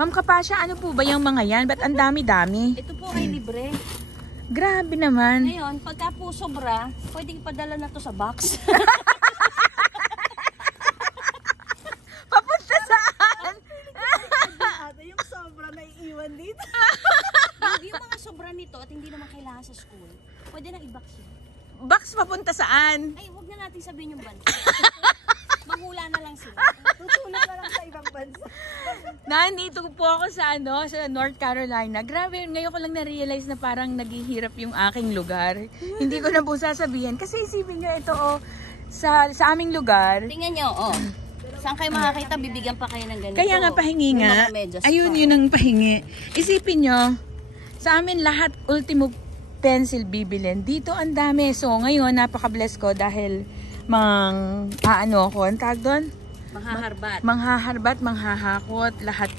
Ma'am Kapasya, ano po ba yung mga yan? Ba't ang dami-dami? Ito po ay libre. Grabe naman. Ngayon, pagka po sobra, pwede ipadala na to sa box. Papunta saan? Ate, yung sobra na iiwan dito. Yung mga sobra nito at hindi naman kailangan sa school, pwede na i-box yun. Box papunta saan? Ay, huwag na natin sabihin yung bansa. Manghula na lang sila. Tutulong na lang sa ibang bansa. Nandito po ako sa sa North Carolina. Grabe, ngayon ko lang na-realize na parang naghihirap yung aking lugar. Hindi ko na po sasabihin. Kasi isipin nyo ito, sa aming lugar. Tingnan nyo, saan kayo makakita, bibigyan pa kayo ng ganito. Kaya nga pahingi May nga. mga medyas Ayun, pa. yun ang pahingi. Isipin nyo, sa amin lahat ultimo pencil bibilin. Dito ang dami. So ngayon, napaka-bless ko dahil ang tawag doon? Manghaharbat. Manghaharbat, manghahakot, lahat